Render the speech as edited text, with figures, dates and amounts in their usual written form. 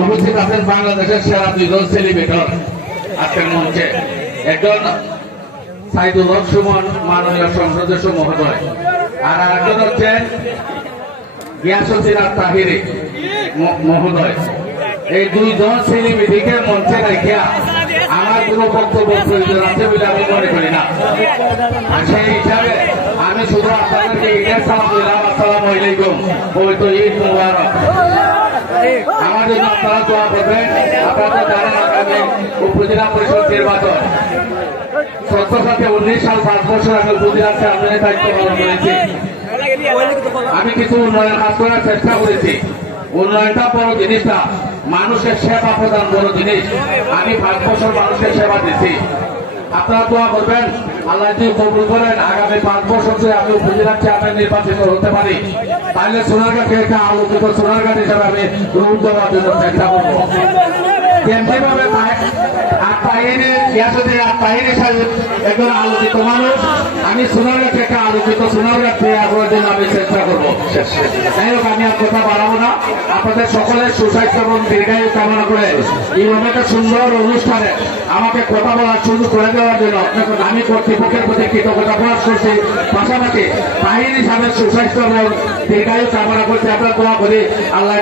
উপস্থিত আছেন বাংলাদেশের সেরা দুইজন সেলিব্রেটর আজকের মঞ্চে, একজন সাইদুল হক সুমন মাননীয় সংসদ মহোদয়, আর আরেকজন হচ্ছেন গিয়াসুদ্দিন তাহিরি মহোদয়। এই দুইজন সেলিব্রিটিকে মঞ্চে রাখিয়া আমার কোনো বক্তব্য প্রয়োজন আছে বলে আমি মনে করি না। সেই হিসাবে আমি শুধু আপনাদেরকে ঈদের সালাম দিলাম, আসসালামু আলাইকুম, পবিত্র ঈদ মুবারক। আমার জন্য আপনারা দোয়া করবেন। আপনারা জানেন আগামী উপজেলা পরিষদ নির্বাচন, সত্য সাথে 19 সাল 5 বছর আমি উপজেলা চেয়ারম্যানের দায়িত্ব পালন করেছি। আমি কিছু উন্নয়ন কাজ করার চেষ্টা করেছি। উন্নয়নটা বড় জিনিস না, মানুষের সেবা প্রদান বড় জিনিস। আমি 5 বছর মানুষের সেবা দিচ্ছি। আপনারা দোয়া করবেন, আল্লাহ যদি কবুল করেন আগামী 5 বছর ধরে আমি উপজেলা চেয়ারম্যান নির্বাচিত হতে পারি, তাহলে সোনারগাঁকে একটা আলোকিত সোনারগাঁ হিসাবে আমি রূপ দেওয়ার জন্য চেষ্টা করবো। যেমনিভাবে একজন আলোকিত মানুষ, আমি সোনারগাঁকে একটা আলোকিত সোনারগাঁ তৈরি করার জন্য আমি চেষ্টা করবো। যাই হোক, আমি আর কথা বাড়াবো না। আপনাদের সকলের সুস্বাস্থ্য এবং দীর্ঘায়ু কামনা করে এইভাবে একটা সুন্দর অনুষ্ঠানে আমাকে কথা বলার সুযোগ করে দেওয়ার জন্য আমি কর্তৃপক্ষের প্রতি কৃতজ্ঞতা প্রকাশ করছি। পাশাপাশি বাহিনী সাহেবের সুস্বাস্থ্য এবং দীর্ঘায়ু কামনা করছি। আপনার দোয়া করি আল্লাহ